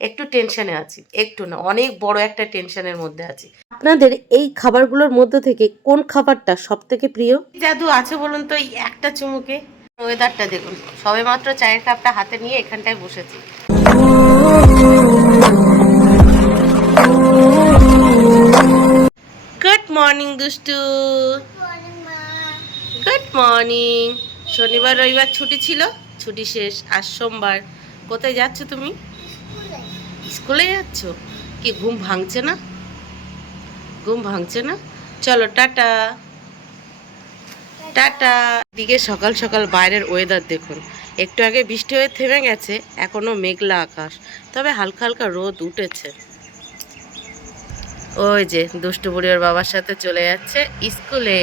একটু টেনশনে আছি, একটু না অনেক বড় একটা টেনশনের মধ্যে আছি। আপনাদের এই খাবারগুলোর মধ্যে থেকে কোন খাবারটা সব থেকে প্রিয়? জাদু আছে বলুন তো এই একটা চুমুকে? ওয়েদারটা দেখুন, সবেমাত্র চায়ের কাপটা হাতে নিয়ে এখানটায় বসেছি। গুড মর্নিং দুষ্টু। Good morning. শনিবার রবিবার ছুটি ছিল, ছুটি শেষ, আজ সোমবার। কোথায় যাচ্ছ তুমি? স্কুলে যাচ্ছ? কি ঘুম ভাঙছে না? ঘুম ভাঙছে না? চলো টাটা টাটা। দিকে সকাল সকাল বাইরের ওয়েদার দেখুন, একটু আগে বৃষ্টি হয়ে থেমে গেছে, এখনো মেঘলা আকাশ, তবে হালকা হালকা রোদ উঠেছে। ওই যে দুষ্টু বুড়ি ওর বাবার সাথে চলে যাচ্ছে স্কুলে।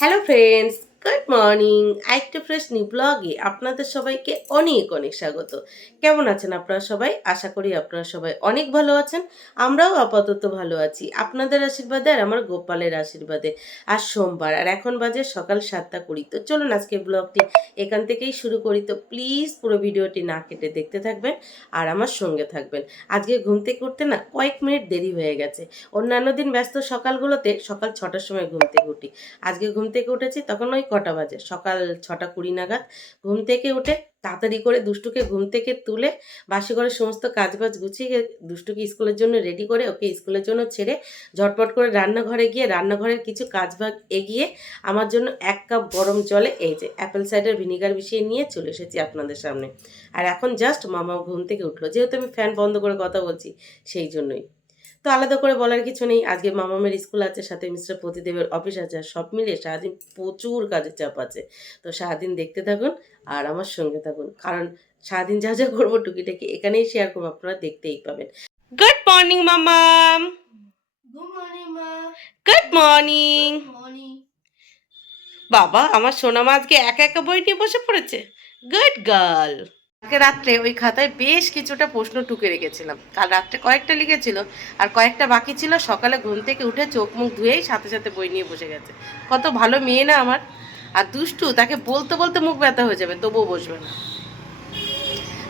Hello friends, good morning. আরেকটা ফ্রেশ নিউ ব্লগে আপনাদের সবাইকে অনেক অনেক স্বাগত। কেমন আছেন আপনারা সবাই? আশা করি আপনারা সবাই অনেক ভালো আছেন। আমরাও আপাতত ভালো আছি আপনাদের আশীর্বাদে আর আমার গোপালের আশীর্বাদে। আজ সোমবার আর এখন বাজে সকাল 7:20। তো চলুন আজকে ব্লগটি এখান থেকেই শুরু করি। তো প্লিজ পুরো ভিডিওটি না কেটে দেখতে থাকবেন আর আমার সঙ্গে থাকবেন। আজকে ঘুম থেকে উঠতে না কয়েক মিনিট দেরি হয়ে গেছে। অন্যান্য দিন ব্যস্ত সকালগুলোতে সকাল 6টার সময় ঘুম থেকে উঠি, আজকে ঘুম থেকে উঠেছি তখন ওই কটা বাজে, সকাল 6:20 নাগাদ। ঘুম থেকে উঠে তাড়াতাড়ি করে দুষ্টুকে ঘুম থেকে তুলে বাসি ঘরের সমস্ত কাজবাজ গুছিয়ে দুষ্টুকে স্কুলের জন্য রেডি করে ওকে স্কুলের জন্য ছেড়ে ঝটপট করে রান্নাঘরে গিয়ে রান্নাঘরের কিছু কাজবাজ এগিয়ে আমার জন্য 1 কাপ গরম জলে এই যে অ্যাপেল সাইডার ভিনিগার মিশিয়ে নিয়ে চলে এসেছি আপনাদের সামনে। আর এখন জাস্ট মামা ঘুম থেকে উঠলো, যেহেতু আমি ফ্যান বন্ধ করে কথা বলছি সেই জন্যই। তো আলাদা করে বলার কিছু নেই, আজকে মামামের স্কুল আছে, সাথে মিস্টার প্রতিদেবের অফিস আছে, আর সব মিলিয়ে সারাদিন প্রচুর কাজের চাপ আছে। তো সারাদিন দেখতে থাকুন আর আমার সঙ্গে থাকুন, কারণ সারাদিন যা যা করবো টুকিটাকি এখানেই শেয়ার করবো, আপনারা দেখতেই পাবেন। গুড মর্নিং মামাম। গুড মর্নিং মা। Good morning. মর্নিং। বাবা আমার সোনা মা আজকে একা একা বই নিয়ে বসে পড়েছে। Good girl. কালকে রাত্রে ওই খাতায় বেশ কিছুটা প্রশ্ন টুকে রেখেছিলাম, কাল রাত্রে কয়েকটা লিখেছিল আর কয়েকটা বাকি ছিল। সকালে ঘুম থেকে উঠে চোখ মুখ ধুয়েই সাথে সাথে বই নিয়ে বসে গেছে। কত ভালো মেয়ে না আমার। আর দুষ্টু, তাকে বলতে বলতে মুখ ব্যথা হয়ে যাবে তবুও বসবে না।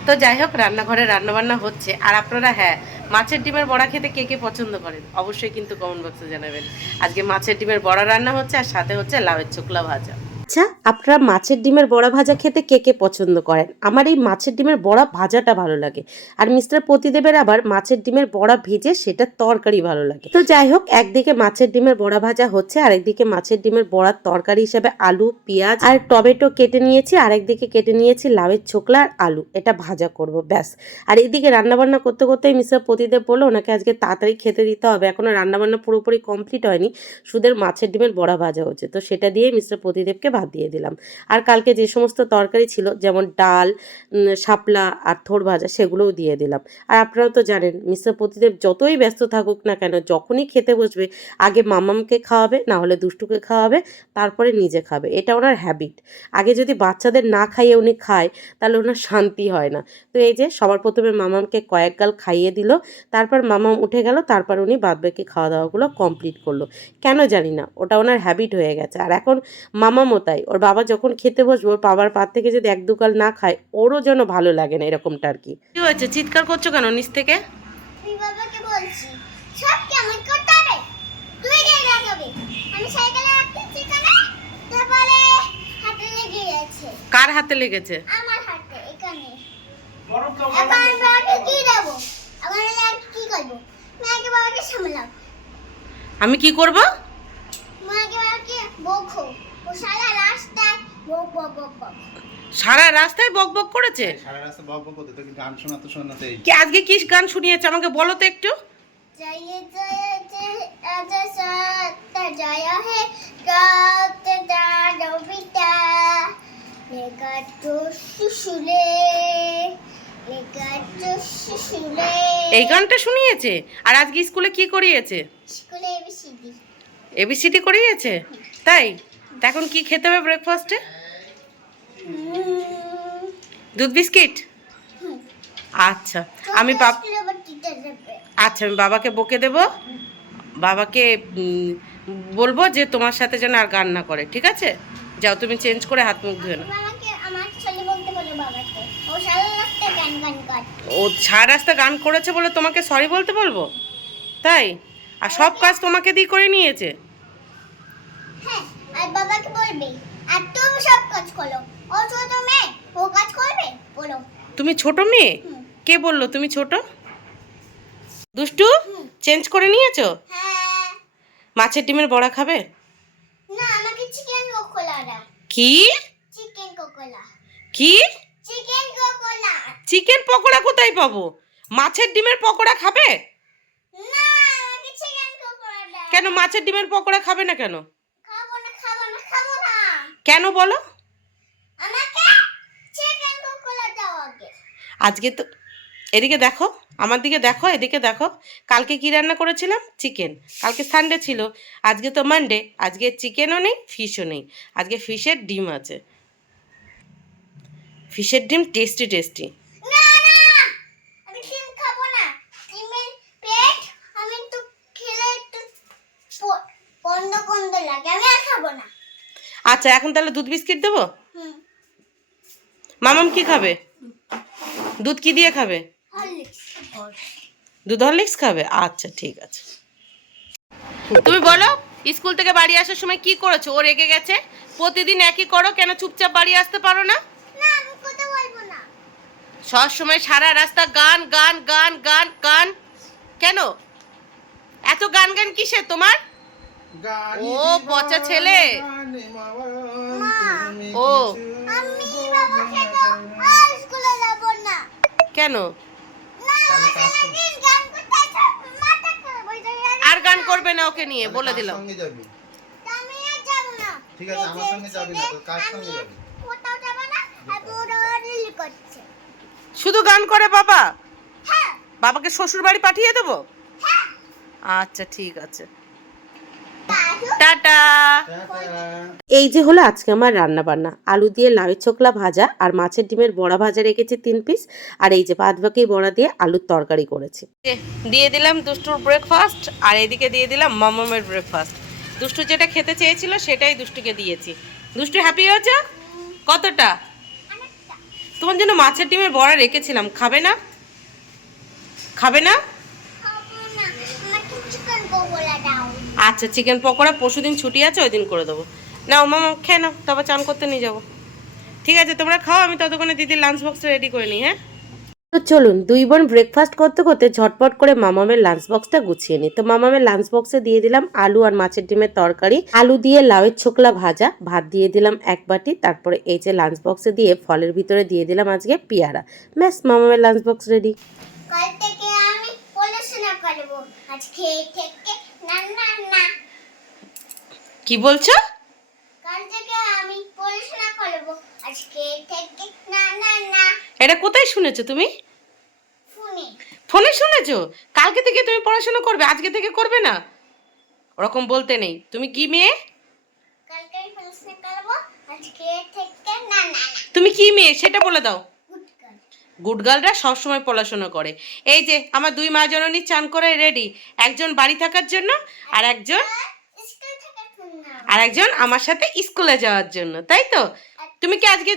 তো যাই হোক, রান্নাঘরে রান্নাবান্না হচ্ছে। আর আপনারা হ্যাঁ, মাছের ডিমের বড়া খেতে কে কে পছন্দ করেন অবশ্যই কিন্তু কমেন্ট বক্সে জানাবেন। আজকে মাছের ডিমের বড়া রান্না হচ্ছে আর সাথে হচ্ছে লাউয়ের চোকলা ভাজা। আচ্ছা, আপনারা মাছের ডিমের বড়া ভাজা খেতে কে কে পছন্দ করেন? আমার এই মাছের ডিমের বড়া ভাজাটা ভালো লাগে, আর মিস্টার প্রতিদেবের আবার মাছের ডিমের বড়া ভেজে সেটা তরকারি ভালো লাগে। তো যাই হোক, একদিকে মাছের ডিমের বড়া ভাজা হচ্ছে, আরেকদিকে মাছের ডিমের বড়ার তরকারি হিসেবে আলু পেঁয়াজ আর টমেটো কেটে নিয়েছি, আরেকদিকে কেটে নিয়েছি লাউয়ের ছোকলা আর আলু, এটা ভাজা করব ব্যাস। আর এইদিকে রান্নাবান্না করতে করতেই মিস্টার প্রতিদেব বললো ওনাকে আজকে তাড়াতাড়ি খেতে দিতে হবে, এখনো রান্নাবান্না পুরোপুরি কমপ্লিট হয়নি, শুধু মাছের ডিমের বড়া ভাজা হচ্ছে। তো সেটা দিয়ে মিস্টার প্রতিদেবকে ভাত দিয়ে দিলাম। আর কালকে যে সমস্ত তরকারি ছিল যেমন ডাল, শাপলা আর থোড় ভাজা, সেগুলোও দিয়ে দিলাম। আর আপনারাও তো জানেন মিস্টার প্রতিদেব যতই ব্যস্ত থাকুক না কেন, যখনই খেতে বসবে আগে মামামকে খাওয়াবে, না হলে দুষ্টুকে খাওয়াবে, তারপরে নিজে খাবে। এটা ওনার হ্যাবিট। আগে যদি বাচ্চাদের না খাইয়ে উনি খায় তাহলে ওনার শান্তি হয় না। তো এই যে সবার প্রথমে মামামকে কয়েক গাল খাইয়ে দিল, তারপর মামাম উঠে গেল, তারপর উনি বাদবাকি খাওয়া দাওয়াগুলো কমপ্লিট করলো। কেন জানি না, ওটা ওনার হ্যাবিট হয়ে গেছে। আর এখন মামামও তাই, ওর বাবা যখন খেতে বসবে ওর বাবার পাত থেকে যদি 1-2 গাল না খায় ওরও যেন ভালো লাগে না, এরকমটা আর কি। কি হয়েছে, চিৎকার করছো কেন নিচ থেকে? তুই বাবাকে বলছি সব কেমন করতে হবে, তুই গিয়ে রাখবি। আমি সাইকেলে রাখতেছি কানে, তারপরে হাতে লেগে গেছে। কার হাতে লেগেছে? আমার হাতে এখানে। এখন বাবাকে কি দেব? এখন কি করব? মাকে বাবাকে সামলাও। আমি কি করব? মাকে বাবাকে বকো। ও সারা রাস্তায় বক বক বক বক। সারা রাস্তায় বক বক করেছে? সারা রাস্তা বক বক করতে, তোকে গান শোনাতে শোনাতেই। কি আজকে কি গান শুনিয়েছে আমাকে বলো তো একটু। জয় জয় জয় আজ সত্য জয় হে গাতে দারবিতা লেগাটো সুশুলে লেগাটো সুশুলে। এই গানটা শুনিয়েছে? আর আজকে স্কুলে কি করিয়েছে? স্কুলে এবিসিডি। এবিসিডি করিয়েছে? তাই? তা এখন কি খেতে হবে ব্রেকফাস্টে? দুধ বিস্কিট? আচ্ছা, আমি আচ্ছা আমি বাবাকে বকে দেব, বাবাকে বলবো যে তোমার সাথে যেন আর গান না করে, ঠিক আছে? যাও তুমি চেঞ্জ করে হাত মুখ ধুয়ে নাও। আমাকে আমার ছেলে বলতে বলো বাবাকে, ও সারা রাস্তায় গান ও সারা রাস্তা গান করেছে বলে তোমাকে সরি বলতে বলবো, তাই? আর সব কাজ তোমাকে দিয়ে করে নিয়েছে। হ্যাঁ, আর বাবাকে বলবি আর তুমি সব কাজ করো। ও ছোট মেয়ে, ও কাজ করবে বলো। তুমি ছোট মেয়ে? হুম। কে বললো তুমি ছোট? দুষ্টু, হুম। চেঞ্জ করে নিয়েছো? হ্যাঁ। মাছের ডিমের বড়া খাবে? না, আমাকে চিকেন কোকোলা দাও। কি চিকেন কোকোলা। কি? চিকেন কোকোলা। চিকেন পকোড়া কোথায় পাবো? মাছের ডিমের পকোড়া খাবে? না, আমাকে চিকেন কোকোলা দাও। কেন মাছের ডিমের পকোড়া খাবে না কেন? খাবো না, খাবো না, খাবো না। কেন বলো? আমাকে চিকেন কোকোলা দাও আগে। আজকে তো এদিকে দেখো, আমার দিকে দেখো, এদিকে দেখো। কালকে কি রান্না করেছিলাম? চিকেন। কালকে সানডে ছিল, আজকে তো মানডে। আজকে চিকেনও নেই, ফিশও নেই, আজকে ফিশের ডিম আছে। ফিশের ডিম টেস্টি টেস্টি। না না, আমি ডিম খাবো না। ডিমের পেট আমি তো খেলে একটু কন্দ কন্দ লাগে, আমি আর খাবো না। আচ্ছা, এখন তাহলে দুধ বিস্কিট দেবো? হুম। মামাম কি খাবে? দুধ কি দিয়ে খাবে? হরলিক্স। দুধ হরলিক্স খাবে? আচ্ছা ঠিক আছে। তুমি বলো, স্কুল থেকে বাড়ি আসার সময় কি করেছো? ও রেগে গেছে। প্রতিদিন একই করো, কেন চুপচাপ বাড়ি আসতে পারো না? না, আমি কথা বলবো না। সব সময় সারা রাস্তা গান গান গান গান গান। কেন এত গান গান কিসে তোমার? ও পচা ছেলে। ও আমি বাবাকে তো আর স্কুলে যাব না। কেন? না, সারাদিন গান করতে আছে, মাথা খারাপ হয়ে যাবে। আর গান করবে না ওকে নিয়ে, বলে দিলাম। সঙ্গে যাবি? আমি আর যাব না। ঠিক আছে, আমার সঙ্গে যাবি না তো কার সঙ্গে যাবি? কোথাও যাব না। আর পুরো রিল করছে। শুধু গান করে বাবা? হ্যাঁ, বাবাকে শ্বশুর বাড়ি পাঠিয়ে দেবো? হ্যাঁ। আচ্ছা ঠিক আছে, দাদু, টাটা। টাটা। এই যে হলো আজকে আমার রান্না বান্না। আলু দিয়ে লাউয়ের ছোকলা ভাজা আর মাছের ডিমের বড়া ভাজা রেখেছি 3 পিস। আর এই যে বাদ বাকি বড়া দিয়ে আলুর তরকারি করেছি। দিয়ে দিলাম দুষ্টুর ব্রেকফাস্ট, আর এদিকে দিয়ে দিলাম মামামের ব্রেকফাস্ট। দুষ্টু যেটা খেতে চেয়েছিল সেটাই দুষ্টুকে দিয়েছি। দুষ্টু হ্যাপি হয়েছে? কতটা? অনেকটা। তোমার জন্য মাছের ডিমের বড়া রেখেছিলাম, খাবে না? খাবে না? খাবো না, আমাকে চিকেন কোকোলা দাও। আচ্ছা, চিকেন পকোড়া পরশুদিন ছুটি আছে, ওই দিন করে দেবো। নাও মামা খেয়ে নাও, তারপর চান করতে নিয়ে যাবো। ঠিক আছে, তোমরা খাও, আমি ততক্ষণে দিদির লাঞ্চ বক্সটা রেডি করে নিই। হ্যাঁ, তো চলুন দুই বোন ব্রেকফাস্ট করতে করতে ঝটপট করে মামামের লাঞ্চ বক্সটা গুছিয়ে নিই। তো মামামের লাঞ্চ বক্সে দিয়ে দিলাম আলু আর মাছের ডিমের তরকারি, আলু দিয়ে লাউয়ের ছোকলা ভাজা, ভাত দিয়ে দিলাম 1 বাটি। তারপরে এই যে লাঞ্চ বক্সে দিয়ে ফলের ভিতরে দিয়ে দিলাম আজকে পেয়ারা। ব্যাস, মামামের লাঞ্চ বক্স রেডি। কাল থেকে আমি পড়াশোনা করবো, আজকে থেকে না না না। কি বলছো? কাল থেকে আমি পড়াশোনা করবো, আজকে থেকে না না না। এটা কোথায় শুনেছো তুমি? ফোনে। ফোনে শুনেছো? কালকে থেকে তুমি পড়াশোনা করবে, আজকে থেকে করবে না, ওরকম বলতে নেই। তুমি কি মেয়ে? কালকে আমি পড়াশোনা করবো, আজকে থেকে না না না। তুমি কি মেয়ে সেটা বলে দাও। Good girl. গুড গার্লরা সবসময় পড়াশোনা করে। এই যে আমার 2 মা জননী চান করে রেডি, একজন বাড়ি থাকার জন্য আর একজন স্কুল থেকে ফোন না। আর একজন আমার সাথে স্কুলে যাওয়ার জন্য, তাই তো? তুমি কি আজকে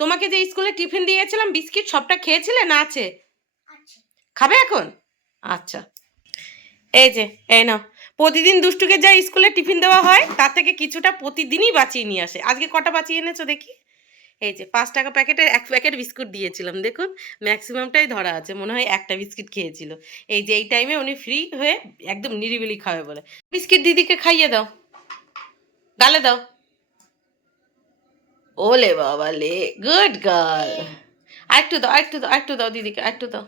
তোমাকে যে স্কুলে টিফিন দিয়েছিলাম বিস্কিট সবটা খেয়েছিলে না আছে? আচ্ছা। খাবে এখন? আচ্ছা, এই যে এই নাও। প্রতিদিন দুষ্টুকে যা স্কুলে টিফিন দেওয়া হয় তার থেকে কিছুটা প্রতিদিনই বাঁচিয়ে নিয়ে আসে। আজকে কটা বাঁচিয়ে এনেছো দেখি? এই যে 5 টাকা প্যাকেটের 1 প্যাকেট বিস্কুট দিয়েছিলাম, দেখুন ম্যাক্সিমামটাই ধরা আছে, মনে হয় একটা বিস্কিট খেয়েছিল। এই যে এই টাইমে উনি ফ্রি হয়ে একদম নিরিবিলি খাবে বলে। বিস্কিট দিদিকে খাইয়ে দাও, গালে দাও। ওলে বাবা লে, গুড গার্ল। আরেকটু দাও, আরেকটু দাও, আরেকটু দাও দিদিকে, আরেকটু দাও।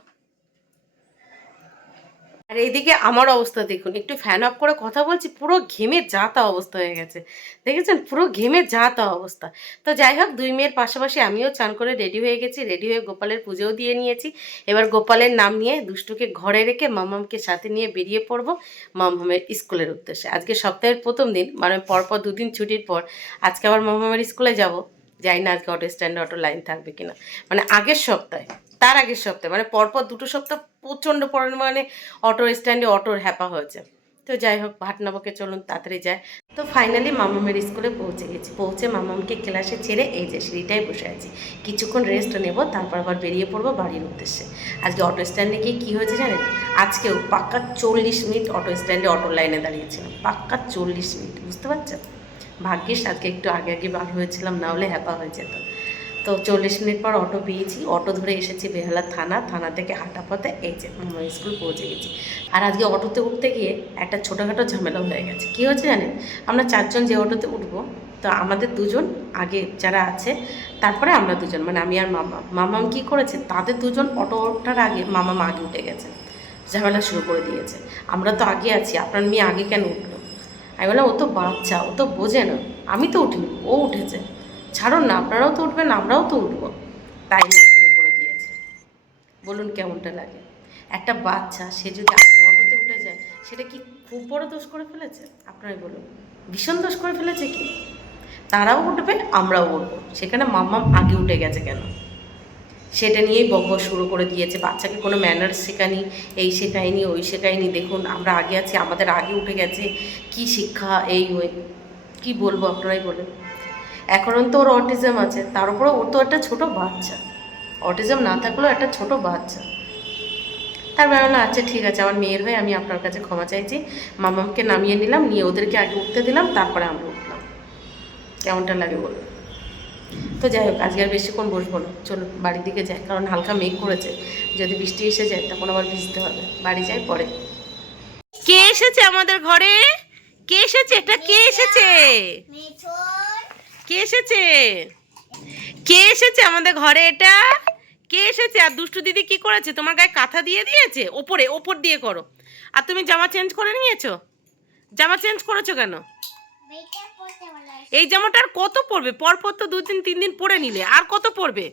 আর এইদিকে আমার অবস্থা দেখুন, একটু ফ্যান অফ করে কথা বলছি, পুরো ঘেমে যা তা অবস্থা হয়ে গেছে। দেখেছেন, পুরো ঘেমে যা তা অবস্থা। তো যাই হোক, 2 মেয়ের পাশাপাশি আমিও চান করে রেডি হয়ে গেছি। রেডি হয়ে গোপালের পুজোও দিয়ে নিয়েছি। এবার গোপালের নাম নিয়ে দুষ্টুকে ঘরে রেখে মামামকে সাথে নিয়ে বেরিয়ে পড়বো মামামের স্কুলের উদ্দেশ্যে। আজকে সপ্তাহের প্রথম দিন, মানে পরপর 2 দিন ছুটির পর আজকে আবার মামামের স্কুলে যাব। যাই না আজকে অটো স্ট্যান্ডে অটো লাইন থাকবে কিনা, মানে আগের সপ্তাহে, তার আগের সপ্তাহে, মানে পরপর 2 সপ্তাহ প্রচণ্ড পরিমাণে অটো স্ট্যান্ডে অটোর হ্যাপা হয়েছে। তো যাই হোক ভাটনাবকে চলুন তাড়াতাড়ি যায়। তো ফাইনালি মামামের স্কুলে পৌঁছে গেছি। পৌঁছে মামামকে ক্লাসে ছেড়ে এই যে সিঁড়িটাই বসে আছি, কিছুক্ষণ রেস্ট নেব, তারপর আবার বেরিয়ে পড়বো বাড়ির উদ্দেশ্যে। আজকে অটো স্ট্যান্ডে গিয়ে কী হয়েছে জানেন, আজকেও পাক্কা 40 মিনিট অটো স্ট্যান্ডে অটো লাইনে দাঁড়িয়েছিলাম, পাক্কা 40 মিনিট, বুঝতে পারছেন। ভাগ্যিস আজকে একটু আগে আগে বার হয়েছিলাম, না হলে হ্যাপা হয়ে যেত। তো 40 মিনিট পর অটো পেয়েছি, অটো ধরে এসেছি বেহালা থানা থেকে হাঁটা পথে এই যে আমার স্কুল পৌঁছে গেছি। আর আজকে অটোতে উঠতে গিয়ে একটা ছোটোখাটো ঝামেলা হয়ে গেছে। কী হয়েছে জানেন, আমরা 4 জন যে অটোতে উঠবো, তো আমাদের 2 জন আগে যারা আছে, তারপরে আমরা 2 জন, মানে আমি আর মামাম কী করেছে, তাদের 2 জন অটো ওঠার আগে মামাম আগে উঠে গেছে, ঝামেলা শুরু করে দিয়েছে। আমরা তো আগে আছি, আপনার মেয়ে আগে কেন উঠলো? আমি বললাম ও তো বাচ্চা, ও তো বোঝে না, আমি তো উঠিনি, ও উঠেছে, ছাড়ুন না, আপনারাও তো উঠবেন, আমরাও তো উঠবো, তাই নিয়ে শুরু করে দিয়েছে। বলুন কেমনটা লাগে? একটা বাচ্চা সে যদি আগে অটোতে উঠে যায়, সেটা কি খুব বড় দোষ করে ফেলেছে? আপনারাই বলুন, ভীষণ দোষ করে ফেলেছে কি? তারাও উঠবে, আমরাও উঠবো, সেখানে মাম্মাম আগে উঠে গেছে কেন? সেটা নিয়েই বকবক শুরু করে দিয়েছে, বাচ্চাকে কোনো ম্যানার্স শেখায়নি, এই শেখায়নি, ওই শেখায়নি, দেখুন আমরা আগে আছি, আমাদের আগে উঠে গেছে, কি শিক্ষা এই ওই, কী বলবো আপনারাই বলেন। এখন তো ওর অটিজম আছে, তার উপরে ও তো একটা ছোটো বাচ্চা, অটিজম না থাকলেও একটা ছোট বাচ্চা। তার বেলা আচ্ছা ঠিক আছে, আমার মেয়ের হয়ে আমি আপনার কাছে ক্ষমা চাইছি, মামামকে নামিয়ে নিলাম, নিয়ে ওদেরকে আগে উঠতে দিলাম, তারপরে আমরা উঠলাম। কেমনটা লাগে বলুন? তো যাই হোক, আজকে আর বেশিক্ষণ বসবো না, চলুন বাড়ির দিকে যাই, কারণ হালকা মেঘ করেছে, যদি বৃষ্টি এসে যায় তখন আবার ভিজতে হবে। বাড়ি যাই পরে। কে এসেছে আমাদের ঘরে? কে এসেছে? এটা কে এসেছে? কে এসেছে? কে এসেছে আমাদের ঘরে? এটা কে এসেছে? আর দুষ্টু দিদি কি করেছে, তোমার গায়ে কাঁথা দিয়ে দিয়েছে, ওপর দিয়ে করো। আর তুমি জামা চেঞ্জ করে নিয়েছো? জামা চেঞ্জ করেছো কেন? এই জামাটা আর কত পরবে? পরপর তো 2 দিন 3 দিন পরে নিলে, আর কত পরবে?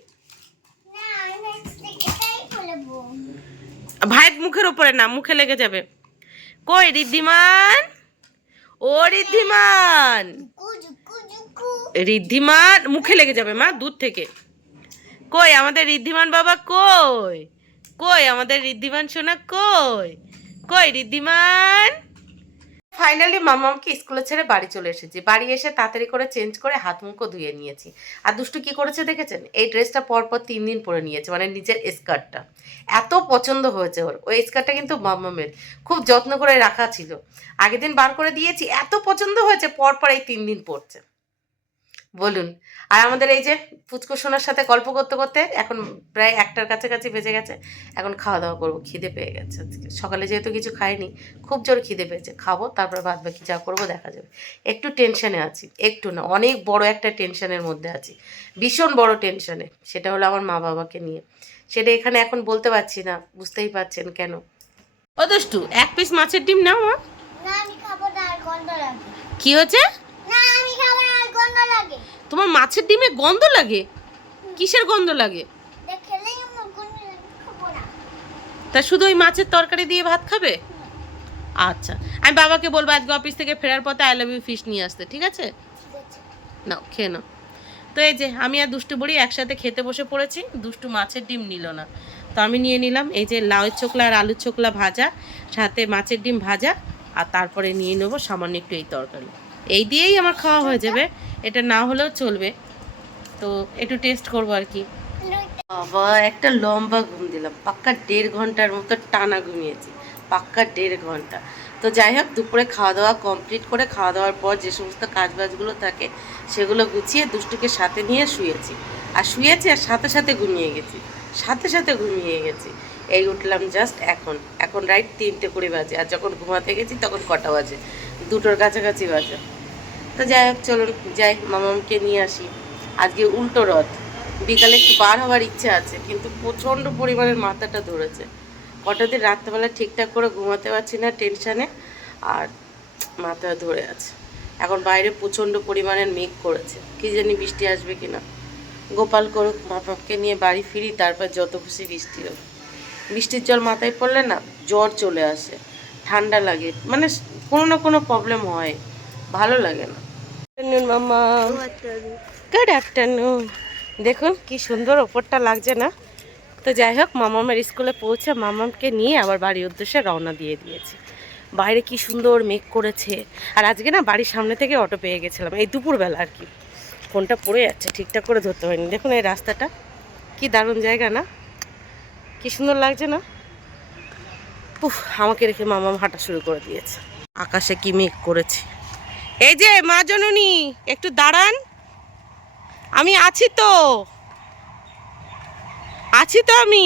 ভাইয়ের মুখের ওপরে না, মুখে লেগে যাবে। কই ঋদ্ধিমান? ও ঋদ্ধিমান, ঋদ্ধিমান মুখে লেগে যাবে মা, দূর থেকে। কই আমাদের ঋদ্ধিমান বাবা, কই কই আমাদের ঋদ্ধিমান সোনা, কই কই ঋদ্ধিমান? ফাইনালি মামামকে স্কুলে ছেড়ে বাড়ি চলে এসেছি। বাড়ি এসে তাড়াতাড়ি করে চেঞ্জ করে হাত মুখও ধুয়ে নিয়েছি। আর দুষ্টু কি করেছে দেখেছেন? এই ড্রেসটা পরপর 3 দিন পরে নিয়েছে, মানে নিচের স্কার্টটা এত পছন্দ হয়েছে ওর। ওই স্কার্টটা কিন্তু মামামের, খুব যত্ন করে রাখা ছিল, আগের দিন বার করে দিয়েছি, এত পছন্দ হয়েছে, পরপর এই 3 দিন পরছে। বলুন। আর আমাদের এই যে পুচকু সোনার সাথে গল্প করতে করতে এখন প্রায় 1টার কাছাকাছি বেজে গেছে। এখন খাওয়া দাওয়া করবো, খিদে পেয়ে গেছে আজকে, সকালে যেহেতু কিছু খাইনি, খুব জোর খিদে পেয়েছে, খাবো, তারপর বাদ বাকি যা করবো দেখা যাবে। একটু টেনশনে আছি, একটু না অনেক বড় একটা টেনশনের মধ্যে আছি, ভীষণ বড় টেনশনে। সেটা হলো আমার মা বাবাকে নিয়ে। সেটা এখানে এখন বলতে পারছি না, বুঝতেই পারছেন কেন। ও দুষ্টু, 1 পিস মাছের ডিম নাও মা। কি হয়েছে? তোমার মাছের ডিমে গন্ধ লাগে? কিসের গন্ধ লাগে? তা শুধু ওই মাছের তরকারি দিয়ে ভাত খাবে? আচ্ছা, আমি বাবাকে বলবো আজকে অফিস থেকে ফেরার পথে আই লাভ ইউ ফিশ নিয়ে আসতে, ঠিক আছে? নাও খেয়ে নাও। তো এই যে আমি আর দুষ্টু বড়ি একসাথে খেতে বসে পড়েছি। দুষ্টু মাছের ডিম নিল না, তো আমি নিয়ে নিলাম এই যে লাউ চোকলা আর আলু চোকলা ভাজা, সাথে মাছের ডিম ভাজা, আর তারপরে নিয়ে নেবো সামান্য একটু এই তরকারি। এই দিয়েই আমার খাওয়া হয়ে যাবে, এটা না হলেও চলবে, তো একটু টেস্ট করবো আর কি। বাবা একটা লম্বা ঘুম দিলাম, পাক্কা 1.5 ঘন্টার মতো টানা ঘুমিয়েছি, পাক্কা 1.5 ঘন্টা। তো যাই হোক, দুপুরে খাওয়া দাওয়া কমপ্লিট করে, খাওয়া দাওয়ার পর যে সমস্ত কাজবাজগুলো থাকে সেগুলো গুছিয়ে দুষ্টুকে সাথে নিয়ে শুয়েছি, আর সাথে সাথে ঘুমিয়ে গেছি, এই উঠলাম জাস্ট এখন রাইট 3টে 20 বাজে, আর যখন ঘুমাতে গেছি তখন কটা বাজে? 2টোর কাছাকাছি বাজে। তো যাই হোক চলুন যাই, মামামকে নিয়ে আসি। আজকে উল্টো রথ, বিকালে একটু বার হওয়ার ইচ্ছা আছে, কিন্তু প্রচণ্ড পরিমাণের মাথাটা ধরেছে। কটা দিন রাত্রেবেলা ঠিকঠাক করে ঘুমাতে পারছি না টেনশানে, আর মাথা ধরে আছে। এখন বাইরে প্রচণ্ড পরিমাণের মেঘ করেছে, কি জানি বৃষ্টি আসবে কিনা। গোপাল করুক, মামাকে নিয়ে বাড়ি ফিরি, তারপর যত খুশি বৃষ্টি হবে। বৃষ্টির জল মাথায় পড়লে না জ্বর চলে আসে, ঠান্ডা লাগে, মানে কোনো না কোনো প্রবলেম হয়, ভালো লাগে না। মামা গুড আফটারনুন, দেখুন কি সুন্দর ওপরটা লাগছে না? তো যাই হোক, মামামের স্কুলে পৌঁছে মামামকে নিয়ে আবার বাড়ির উদ্দেশ্যে রওনা দিয়ে দিয়েছি। বাইরে কি সুন্দর মেঘ করেছে। আর আজকে না বাড়ির সামনে থেকে অটো পেয়ে গেছিলাম, এই দুপুরবেলা আর কি। ফোনটা পড়ে যাচ্ছে, ঠিকঠাক করে ধরতে পারিনি। দেখুন এই রাস্তাটা কি দারুণ জায়গা না, কি সুন্দর লাগছে না। উফ, আমাকে রেখে মামা হাঁটা শুরু করে দিয়েছে। আকাশে কি মেঘ করেছে। এই যে মা জননী, একটু দাঁড়ান, আমি আছি তো, আমি।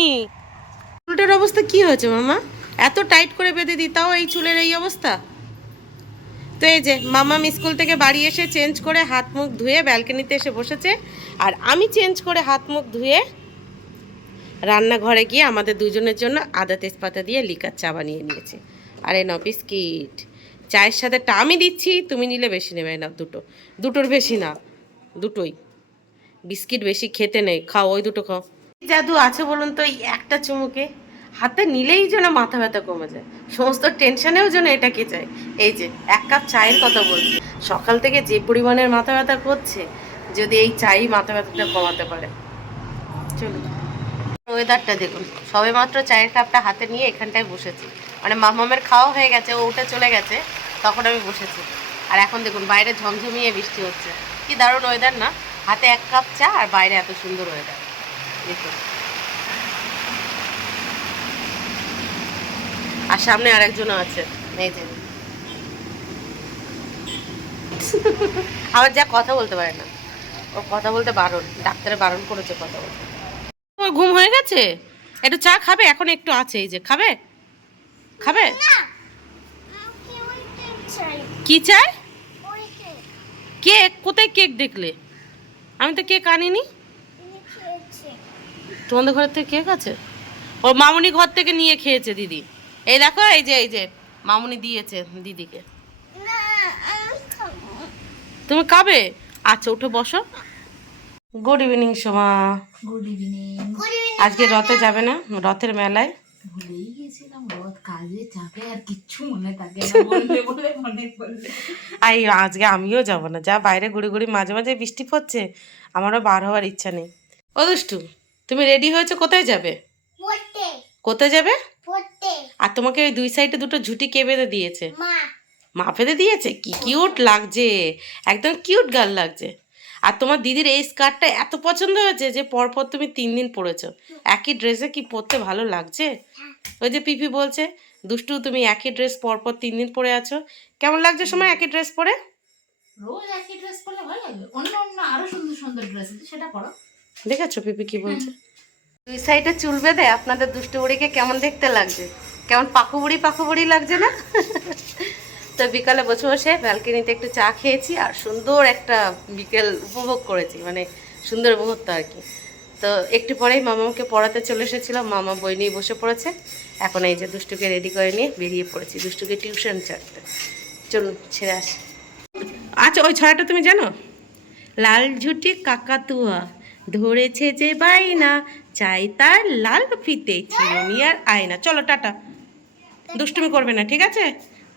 চুলটার অবস্থা কি হয়েছে মামা? এত টাইট করে বেঁধে দিই, তাও এই চুলের এই অবস্থা। তো এই যে মামা স্কুল থেকে বাড়ি এসে চেঞ্জ করে হাত মুখ ধুয়ে ব্যালকনিতে এসে বসেছে, আর আমি চেঞ্জ করে হাত মুখ ধুয়ে রান্নাঘরে গিয়ে আমাদের দুজনের জন্য আদা তেজপাতা দিয়ে লিকার চা বানিয়ে নিয়েছি। আর এই নাও বিস্কিট, চায়ের সাথে আমি দিচ্ছি, তুমি নিলে বেশি নেবে না, দুটোর বেশি না, দুটোই। বিস্কিট বেশি খেতে নেই, খাও ওই দুটো খাও। জাদু আছে বলুন তো এই একটা চুমুকে? হাতে নিলেই যেন মাথা ব্যথা কমে যায়, সমস্ত টেনশনেও যেন এটাকে চাই। এই যে 1 কাপ চায়ের কথা বলছি, সকাল থেকে যে পরিমাণের মাথা ব্যথা করছে, যদি এই চাই মাথা ব্যথাটা কমাতে পারে। চলুন, ওয়েদারটা দেখুন। সবে মাত্র চায়ের কাপটা হাতে নিয়ে এখানটায় বসেছি, মানে মামামের খাওয়া হয়ে গেছে, ও উঠে চলে গেছে, তখন আমি বসেছি। আর এখন দেখুন বাইরে ঝমঝমিয়ে বৃষ্টি হচ্ছে, কি দারুণ ওয়েদার না। হাতে 1 কাপ চা আর বাইরে এত সুন্দর ওয়েদার দেখুন। আর সামনে আরেকজনও আছে, এই যে আবার যা কথা বলতে পারে না, ও কথা বলতে বারণ, ডাক্তারে বারণ করেছে কথা বলতে। ওর ঘুম হয়ে গেছে, একটু চা খাবে? এখন একটু আছে, এই যে খাবে, খাবে। কি চাই? কেক? কোথায় কেক দেখলে? আমি তো কেক আনিনি। তোমাদের ঘরের থেকে কেক আছে? ওর মামুনি ঘর থেকে নিয়ে খেয়েছে দিদি। এই দেখো, এই যে মামুনি দিয়েছে দিদিকে। তুমি খাবে? আচ্ছা উঠে বসো। Good evening Soma. Good evening. আজকে রথে যাবে না? রথের মেলায় ভুলেই গেছিলাম, রথ কাজে চাপে আর কিচ্ছু মনে থাকে না, বললে বলে মনে পড়লে। আজকে আমিও যাব না, যা বাইরে ঘুরে ঘুরে মাঝে মাঝে বৃষ্টি পড়ছে, আমারও বার হওয়ার ইচ্ছা নেই। ও দুষ্টু, তুমি রেডি হয়েছো? কোথায় যাবে? কোথায় যাবে? আর তোমাকে ওই 2 সাইডে দুটো ঝুঁটি কে বেঁধে দিয়েছে? মা বেঁধে দিয়েছে? কি কিউট লাগছে, একদম কিউট গার্ল লাগছে। আর তোমার দিদির এই স্কার্টটা এত পছন্দ হয়েছে যে পরপর তুমি 3 দিন পরেছো। একই ড্রেসে কি পরতে ভালো লাগছে? ওই যে পিপি বলছে, দুষ্টু তুমি একই ড্রেস পরপর 3 দিন পরে আছো, কেমন লাগছে সময় একই ড্রেস পরে? রোজ একই ড্রেস পরলে ভালো লাগবে, অন্য অন্য আরো সুন্দর সুন্দর ড্রেস আছে, সেটা পরো। দেখেছো পিপি কি বলছে? 2 সাইডে চুল বেঁধে আপনাদের দুষ্টু বুড়িকে কেমন দেখতে লাগছে? কেমন পাখু বুড়ি লাগছে না? তো বিকালে বসে বসে ব্যালকনিতে একটু চা খেয়েছি আর সুন্দর একটা বিকেল উপভোগ করেছি, মানে সুন্দর মুহূর্ত আর কি। তো একটু পরেই মামাকে পড়াতে চলে এসেছিলাম, মামা বই নিয়ে বসে পড়েছে। এখন এই যে দুষ্টুকে রেডি করে নিয়ে বেরিয়ে পড়েছি দুষ্টুকে টিউশন ছাড়তে। চলুন ছেড়ে আসি। আচ্ছা ওই ছড়াটা তুমি জানো? লাল ঝুটি কাকাতুয়া ধরেছে যে বাইনা, চাই তার লাল ফিতে চিরুনি আর আয়না। চলো টাটা, দুষ্টুমি করবে না, ঠিক আছে?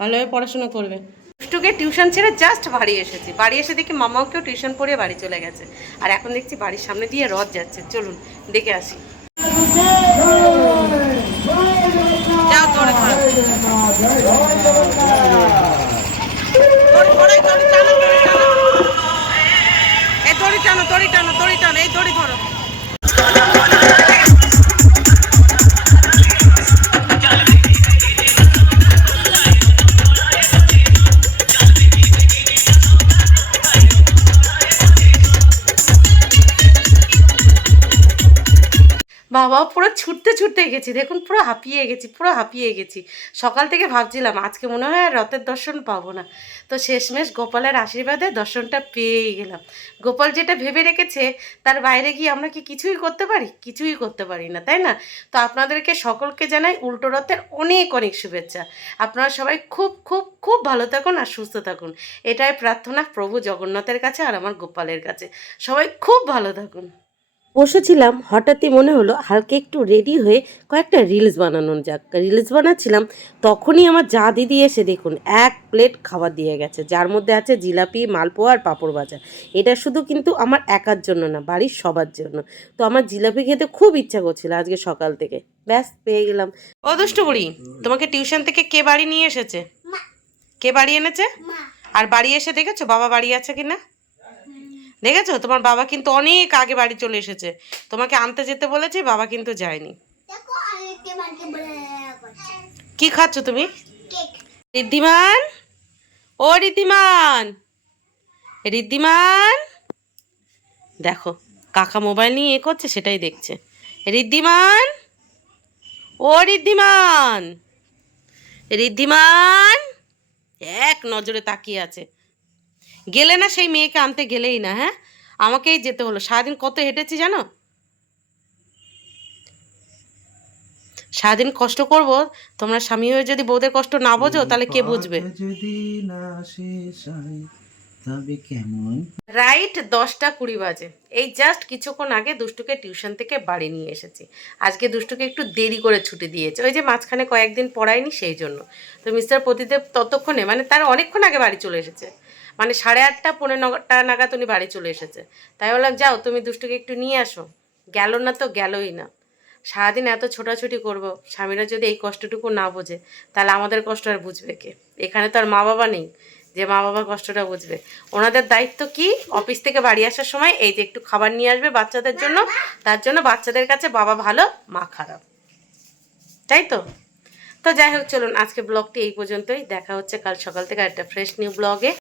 ভালোভাবে পড়াশোনা করবে। দুষ্টুকে টিউশন ছেড়ে জাস্ট বাড়ি এসেছি, বাড়ি এসে দেখি মামাকেও টিউশন পড়িয়ে বাড়ি চলে গেছে। আর এখন দেখছি বাড়ির সামনে দিয়ে রথ যাচ্ছে, চলুন দেখে আসি। যাও দৌড়ে ধরো। এই দড়ি টানো, এই দড়ি ধরো। বাবা পুরো ছুটতে গেছি, দেখুন পুরো হাঁপিয়ে গেছি। সকাল থেকে ভাবছিলাম আজকে মনে হয় আর রথের দর্শন পাবো না, তো শেষমেশ গোপালের আশীর্বাদে দর্শনটা পেয়েই গেলাম। গোপাল যেটা ভেবে রেখেছে তার বাইরে গিয়ে আমরা কি কিছুই করতে পারি? কিছুই করতে পারি না, তাই না? তো আপনাদেরকে সকলকে জানাই উল্টো রথের অনেক অনেক শুভেচ্ছা। আপনারা সবাই খুব খুব খুব ভালো থাকুন আর সুস্থ থাকুন, এটাই প্রার্থনা প্রভু জগন্নাথের কাছে আর আমার গোপালের কাছে। সবাই খুব ভালো থাকুন। বসেছিলাম, হঠাৎই মনে হলো হালকা একটু রেডি হয়ে কয়েকটা রিলস বানানো যাক। রিলস বানাচ্ছিলাম, তখনই আমার যা দিদি এসে দেখুন 1 প্লেট খাবার দিয়ে গেছে, যার মধ্যে আছে জিলাপি, মালপোয়া আর পাঁপড় ভাজা। এটা শুধু কিন্তু আমার একার জন্য না, বাড়ির সবার জন্য। তো আমার জিলাপি খেতে খুব ইচ্ছা করছিল আজকে সকাল থেকে, ব্যাস পেয়ে গেলাম। ও দুষ্টু বুড়ি, তোমাকে টিউশন থেকে কে বাড়ি নিয়ে এসেছে? কে বাড়ি এনেছে? মা আর বাড়ি এসে দেখেছো বাবা বাড়ি আছে কিনা? দেখেছো তোমার বাবা কিন্তু অনেক আগে বাড়ি চলে এসেছে। তোমাকে আনতে যেতে বলেছি, বাবা কিন্তু যায়নি। দেখো আরেকটা মাকে বলে করছে কি খাচ্ছ তুমি? কেক। ঋদ্ধিমান, ও ঋদ্ধিমান, ঋদ্ধিমান, দেখো কাকা মোবাইল নিয়ে করছে, সেটাই দেখছে। ঋদ্ধিমান, ও ঋদ্ধিমান, ঋদ্ধিমান, এক নজরে তাকিয়ে আছে। গেলে না, সেই মেয়েকে আনতে গেলেই না। হ্যাঁ, আমাকেই যেতে হলো। সারাদিন কত হেঁটেছি জানো? সারাদিন কষ্ট করব, তোমরা স্বামী হয়ে যদি বউদের কষ্ট না বোঝো তাহলে কে বুঝবে? যদি না শেষ হয় তবে কেমন? রাইট 10টা 20 বাজে। এই জাস্ট কিছুক্ষণ আগে দুষ্টুকে টিউশন থেকে বাড়ি নিয়ে এসেছি। আজকে দুষ্টুকে একটু দেরি করে ছুটি দিয়েছে, ওই যে মাঝখানে কয়েকদিন পড়ায়নি সেই জন্য। তো মিস্টার প্রতিদেব ততক্ষণে, মানে তার অনেকক্ষণ আগে বাড়ি চলে এসেছে, মানে 8:30 পৌনে 9টা নাগাদ উনি বাড়ি চলে এসেছে। তাই বললাম যাও তুমি দুষ্টুকে একটু নিয়ে আসো। গেল না তো গেলই না। সারাদিন এত ছোটাছুটি করব, স্বামীরা যদি এই কষ্টটুকু না বোঝে তাহলে আমাদের কষ্ট আর বুঝবে কে? এখানে তো আর মা বাবা নেই যে মা বাবার কষ্টটা বুঝবে। ওনাদের দায়িত্ব কি? অফিস থেকে বাড়ি আসার সময় এই যে একটু খাবার নিয়ে আসবে বাচ্চাদের জন্য, তার জন্য বাচ্চাদের কাছে বাবা ভালো মা খারাপ, তাই তো? তো যাই হোক, চলুন আজকে ব্লগটি এই পর্যন্তই। দেখা হচ্ছে কাল সকাল থেকে একটা ফ্রেশ নিউ ব্লগে।